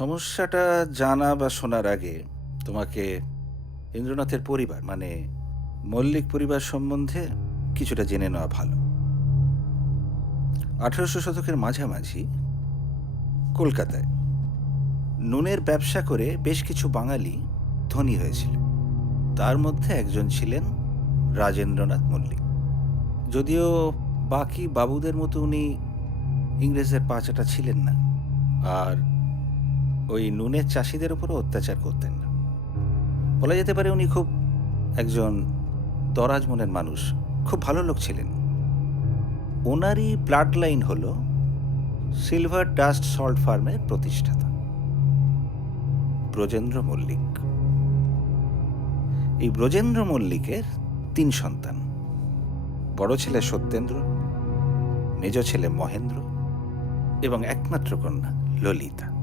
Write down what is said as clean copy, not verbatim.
সমস্যাটা জানা বা শোনার আগে তোমাকে ইন্দ্রনাথের পরিবার মানে মল্লিক পরিবার সম্বন্ধে কিছুটা জেনে নেওয়া ভালো। 1800 শতকের মাঝামাঝি কলকাতায় নুনের ব্যবসা করে বেশ কিছু বাঙালি ধনী হয়েছিল। তার মধ্যে একজন ছিলেন রাজেন্দ্রনাথ মল্লিক। যদিও বাকি বাবুদের মতো উনি ইংরেজের পাচাটা ছিলেন না, আর ওই নুনের চাষিদের উপরও অত্যাচার করতেন না। বলা যেতে পারে উনি খুব একজন দরাজ মনের মানুষ, খুব ভালো লোক ছিলেন। ওনারই ব্লাড লাইন হল সিলভার ডাস্ট সল্ট ফার্মের প্রতিষ্ঠাতা ব্রজেন্দ্র মল্লিক। এই ব্রজেন্দ্র মল্লিকের 3 সন্তান। বড় ছেলে সত্যেন্দ্র, মেজ ছেলে মহেন্দ্র এবং একমাত্র কন্যা ললিতা।